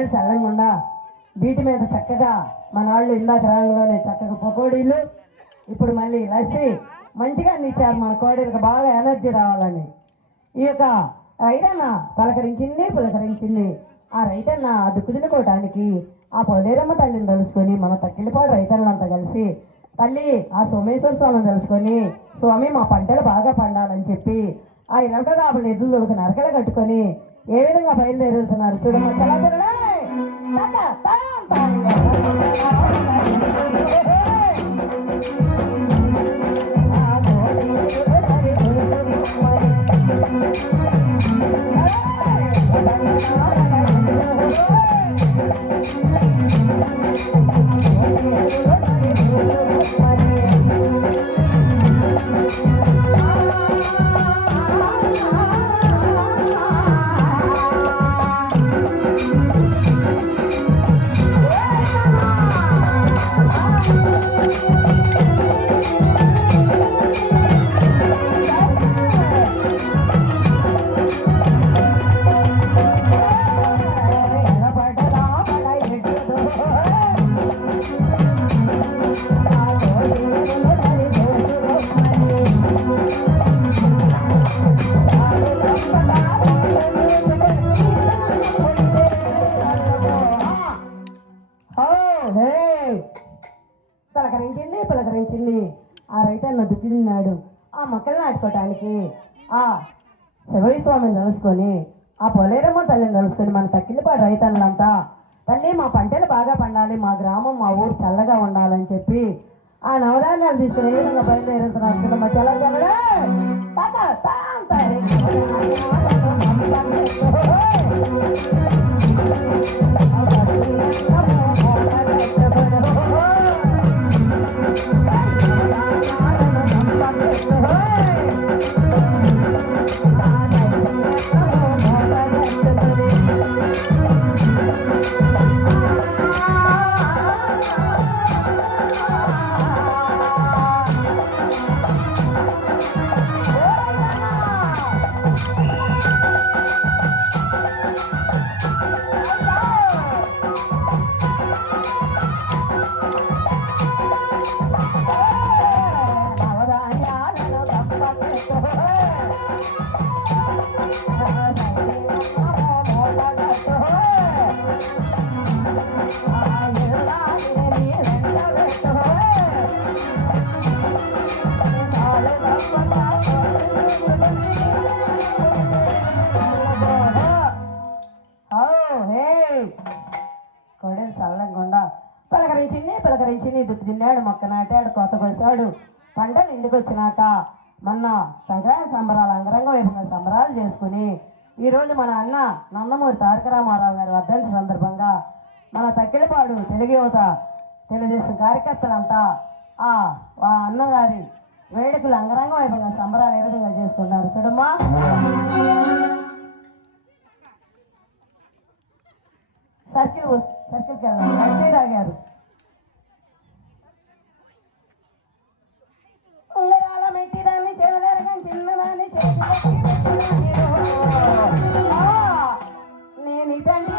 కోడలు చల్లంగుండా వీటి మీద చక్కగా మన వాళ్ళు ఇందాక రాళ్ళలోనే చక్కగా పకోడీలు, ఇప్పుడు మళ్ళీ లస్సీ మంచిగా అందించారు మన కోడలికి బాగా ఎనర్జీ రావాలని. ఈ యొక్క రైతన్న పులకరించింది. ఆ రైతన్న దుక్కు తినుకోవటానికి ఆ పొలేరమ్మ తల్లిని తలుసుకొని మన తక్కిలిపాడు రైతన్నంతా కలిసి తల్లి ఆ సోమేశ్వర స్వామిని తలుసుకొని స్వామి మా పంటలు బాగా పండాలని చెప్పి ఆ ఇరవై రాబులు ఎదురు దొరికి నరకలు కట్టుకొని ఏ విధంగా బయలుదేరుతున్నారు చూడమ్మ. చాలా పులకరించింది. ఆ రైతన్న దుక్కి తిన్నాడు. ఆ మొక్కలు నాటుకోవటానికి ఆ శివయ్య స్వామిని తలుసుకొని ఆ పొలేరమ్మ తల్లిని తలుసుకొని మన తక్కిలిపాడు రైతన్నంతా తల్లి మా పంటలు బాగా పండాలి, మా గ్రామం మా ఊరు చల్లగా ఉండాలని చెప్పి ఆ నవధాన్యాలు తీసుకుని ఏ విధంగా బయలుదేరుతున్నారు మా చల్ల చల్లడే కోడలు చల్లంగుండా పలకరించింది దుక్కు తిన్నాడు, మొక్క నాటాడు, కొత్త కోసాడు. పంటలు ఇంటికి వచ్చినాక మొన్న సంక్రాంతి సంబరాలు అంగరంగ వైపుగా సంబరాలు చేసుకుని ఈరోజు మన అన్న నందమూరి తారక రామారావు గారి వర్ధంతి సందర్భంగా మన తక్కిడిపాడు తెలుగు యువత తెలుగుదేశం కార్యకర్తలంతా ఆ అన్నగారి వేడుకలు అంగరంగ వైపుగా సంబరాలు ఏ విధంగా చేసుకున్నారు చూడమ్మా. సర్కిల్కి వెళ్దాం. లస్సీ తాగారు. ఉంగరాల మెట్టిదాన్ని చెదలరగా చిన్నదాన్ని నేను ఇదండి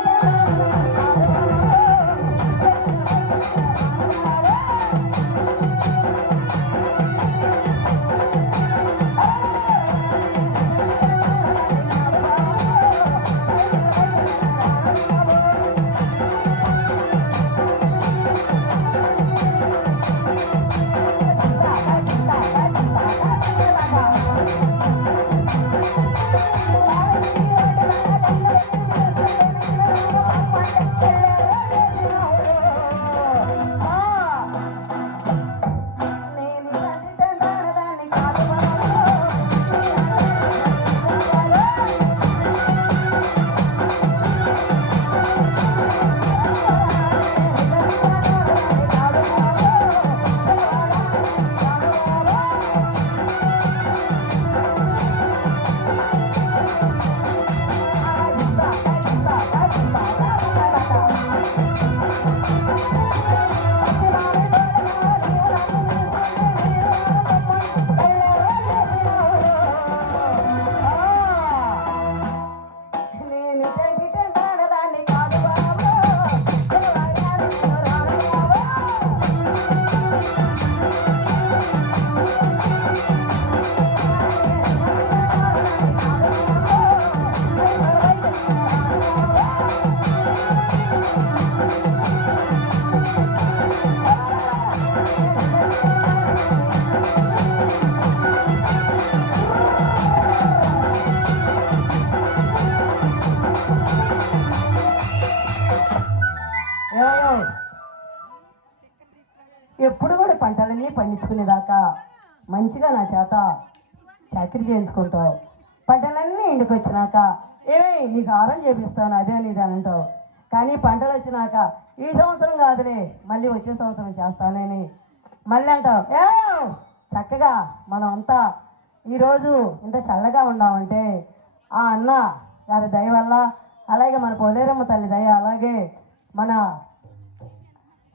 ఎప్పుడు కూడా పంటలన్నీ పండించుకునేదాకా మంచిగా నా చేత చాకరీ చేయించుకుంటావు. పంటలన్నీ ఇంటికి వచ్చినాక ఏమే నీకు ఆరం చేపిస్తాను అదే నీది అని అంటావు. కానీ పంటలు వచ్చినాక ఈ సంవత్సరం కాదులే మళ్ళీ వచ్చే సంవత్సరం చేస్తానని మళ్ళీ అంటావు. చక్కగా మనం అంతా ఈరోజు ఇంత చల్లగా ఉన్నామంటే ఆ అన్న గారి దయ వల్ల, అలాగే మన పోలేరమ్మ తల్లి దయ, అలాగే మన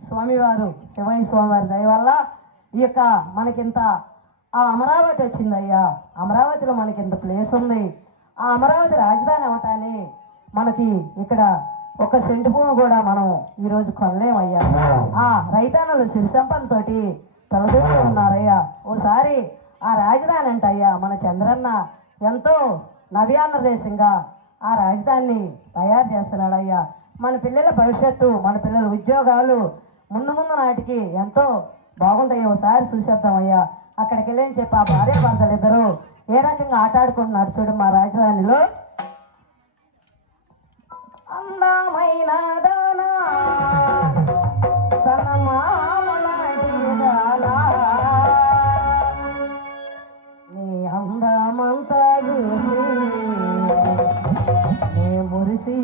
స్వామివారు శివయ్య స్వామివారి దయ వల్ల ఈ యొక్క మనకింత ఆ అమరావతి వచ్చిందయ్యా. అమరావతిలో మనకి ఇంత ప్లేస్ ఉంది. ఆ అమరావతి రాజధాని అవటాన్ని మనకి ఇక్కడ ఒక సెంటు భూమి కూడా మనం ఈరోజు కొనలేమయ్యా. ఆ రైతన్నలు సిరి సంపదతోటి తలదూస్తూ ఉన్నారయ్యా. ఓసారి ఆ రాజధాని అంటయ్యా మన చంద్రన్న ఎంతో నవ్యాంధ్రదేశంగా ఆ రాజధానిని తయారు చేస్తున్నాడయ్యా. మన పిల్లల భవిష్యత్తు, మన పిల్లల ఉద్యోగాలు ముందు నాటికి ఎంతో బాగుంటాయి. ఒకసారి చూసేద్దామయ్యా. అక్కడికి వెళ్ళని చెప్పి ఆ భార్య భర్తలు ఇద్దరు ఏ రకంగా ఆటాడుకుంటున్నారు చూడు మా రాజధానిలో. అందమైన దానా నీ అందమంతా చూసి నే మురిసి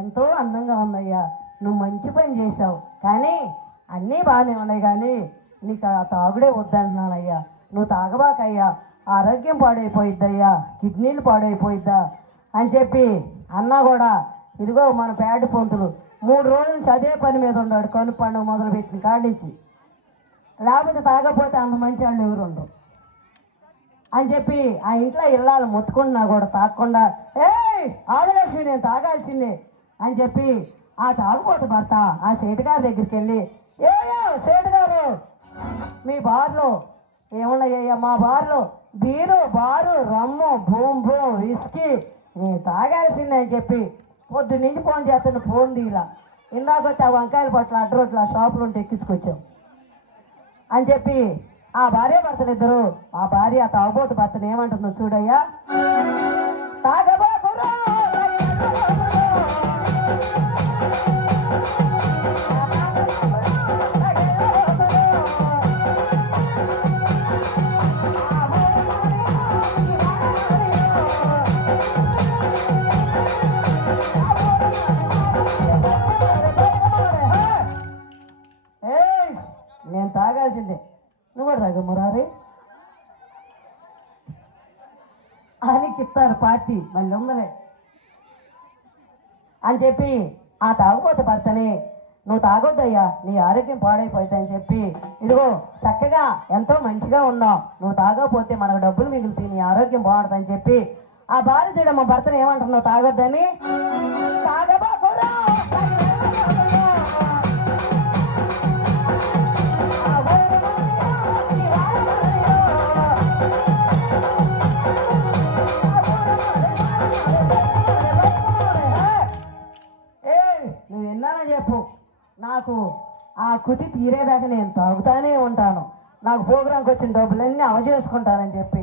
ఎంతో అందంగా ఉందయ్యా. నువ్వు మంచి పని చేసావు, కానీ అన్నీ బాగానే ఉన్నాయి, కానీ నీకు ఆ తాగుడే వద్దంటున్నానయ్యా. నువ్వు తాగబాకయ్యా, ఆరోగ్యం పాడైపోయిద్దయ్యా, కిడ్నీలు పాడైపోయిద్దా అని చెప్పి అన్నా కూడా ఇదిగో మన పేడ పొంతులు 3 రోజుల నుంచి అదే పని మీద ఉన్నాడు కను పండుగ మొదలుపెట్టిన కాడి నుంచి. లేకపోతే తాగకపోతే అంత మంచి వాళ్ళు ఎవరు ఉండవు అని చెప్పి ఆ ఇంట్లో ఇళ్ళాలు మొత్తుకుంటున్నా కూడా తాగకుండా ఆదిలక్ష్మి నేను తాగాల్సిందే అని చెప్పి ఆ తాగుపోతే భర్త ఆ సేటుగారి దగ్గరికి వెళ్ళి సేటుగారు మీ బార్లో ఏమున్నాయ్యా? మా బార్లో బీరు బారు రమ్ము బూమ్ బూమ్ విస్కీ నేను తాగాల్సిందే అని చెప్పి పొద్దున్న నుంచి ఫోన్ చేస్తాను. ఫోన్ తీలా ఇందాక వచ్చి ఆ వంకాయల పట్ల అడ్రోట్లు ఆ షాపులు ఉంటే ఎక్కించుకొచ్చాం అని చెప్పి ఆ భార్య భర్తలు ఇద్దరు ఆ భార్య ఆ తాగబోతు భర్తను ఏమంటుందో చూడయ్యా. తాగబోతురా నేను తాగాల్సిందే, నువ్వు కూడా తాగు మురారి అని కిత్తారు పార్టీ మళ్ళీ ఉందలే అని చెప్పి ఆ తాగుబోతు భర్తని నువ్వు తాగొద్దయ్యా నీ ఆరోగ్యం పాడైపోతుందని చెప్పి ఇదిగో చక్కగా ఎంతో మంచిగా ఉన్నావు, నువ్వు తాగకపోతే మనకు డబ్బులు మిగులుతాయి, నీ ఆరోగ్యం బాగుంటుందని చెప్పి ఆ భార్య చూడమ్మ భర్తను ఏమంటున్నావు తాగొద్దని. తాగబోకురా నువ్వు విన్నానని చెప్పు, నాకు ఆ కుతి తీరేదాకా నేను తాగుతానే ఉంటాను, నాకు ప్రోగ్రాంకి వచ్చిన డబ్బులన్నీ అవజేసుకుంటానని చెప్పి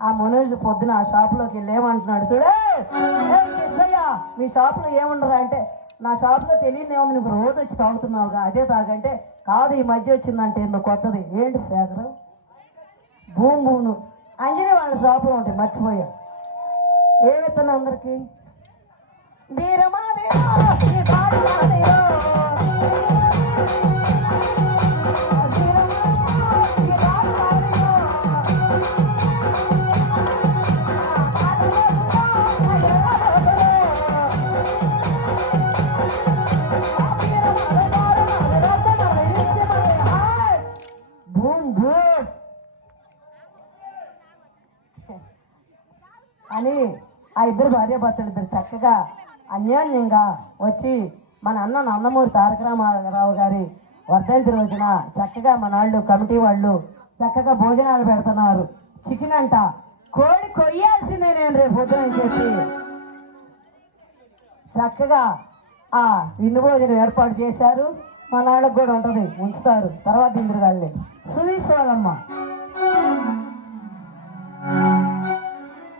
ఆ మనోజ్ పొద్దున ఆ షాపులోకి వెళ్ళి ఏమంటున్నాడు చూడే కృష్ణయ్య మీ షాపులో ఏముండరా అంటే నా షాపులో తెలియదు ఏముంది నువ్వు రోజు వచ్చి తాగుతున్నావుగా అదే తాగంటే కాదు ఈ మధ్య వచ్చిందంటే ఏందో కొత్తది ఏంటి శేఖరు భూమి భూమును అంజనీ వాళ్ళ షాపులో ఉంటాయి మర్చిపోయా ఏమిస్తున్నా అందరికి అని ఆ ఇద్దరు భార్యాభర్తలు ఇద్దరు చక్కగా అన్యోన్యంగా వచ్చి మన అన్న నందమూరి తారక రామారావు గారి వర్ధంతి రోజున చక్కగా మన వాళ్ళు కమిటీ వాళ్ళు చక్కగా భోజనాలు పెడుతున్నారు. చికెన్ అంట కోడి కొయ్యాల్సిందే నేను రేపు పొద్దున అని చెప్పి చక్కగా ఆ విందు భోజనం ఏర్పాటు చేశారు. మన వాళ్ళకి కూడా ఉంటుంది ఉంచుతారు తర్వాత ఇంద్రుగాళ్ళే సువీశ్వరమ్మ